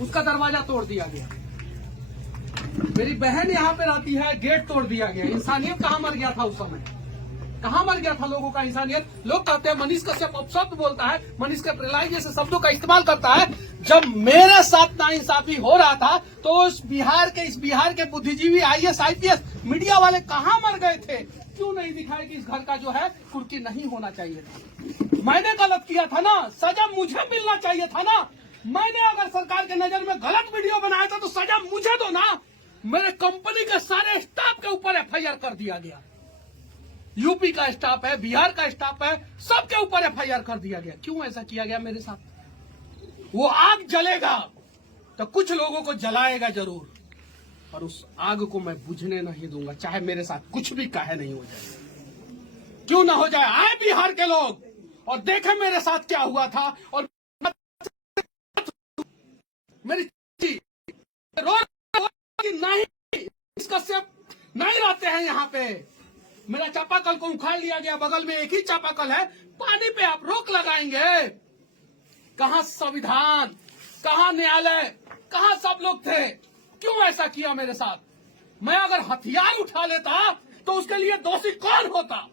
उसका दरवाजा तोड़ दिया गया। मेरी बहन यहाँ पे रहती है, गेट तोड़ दिया गया। इंसानियत कहाँ मर गया था उस समय? कहाँ मर गया था लोगों का इंसानियत? लोग कहते हैं मनीष कश्यप अपशब्द बोलता है, मनीष कश्यप रिलाई जैसे शब्दों का इस्तेमाल करता है। जब मेरे साथ नाइंसाफी हो रहा था तो इस बिहार के बुद्धिजीवी IAS IPS मीडिया वाले कहाँ मर गए थे? क्यों नहीं दिखाए कि इस घर का जो है कुर्की नहीं होना चाहिए था? मैंने गलत किया था ना, सजा मुझे मिलना चाहिए था ना। मैंने अगर सरकार के नजर में गलत वीडियो बनाया था तो सजा मुझे दो ना। मेरे कंपनी के सारे स्टाफ के ऊपर FIR कर दिया गया। यूपी का स्टाफ है, बिहार का स्टाफ है, सबके ऊपर FIR कर दिया गया। क्यों ऐसा किया गया मेरे साथ? वो आग जलेगा तो कुछ लोगों को जलाएगा जरूर, और उस आग को मैं बुझने नहीं दूंगा, चाहे मेरे साथ कुछ भी काहे नहीं हो जाए। क्यों ना हो जाए, आए बिहार के लोग और देखें मेरे साथ क्या हुआ था। और मेरी नहीं, कश्यप नहीं रहते हैं यहाँ पे। मेरा चापाकल को उखाड़ लिया गया, बगल में एक ही चापाकल है, पानी पे आप रोक लगाएंगे? कहाँ संविधान, कहाँ न्यायालय, कहाँ सब लोग थे? क्यों ऐसा किया मेरे साथ? मैं अगर हथियार उठा लेता तो उसके लिए दोषी कौन होता?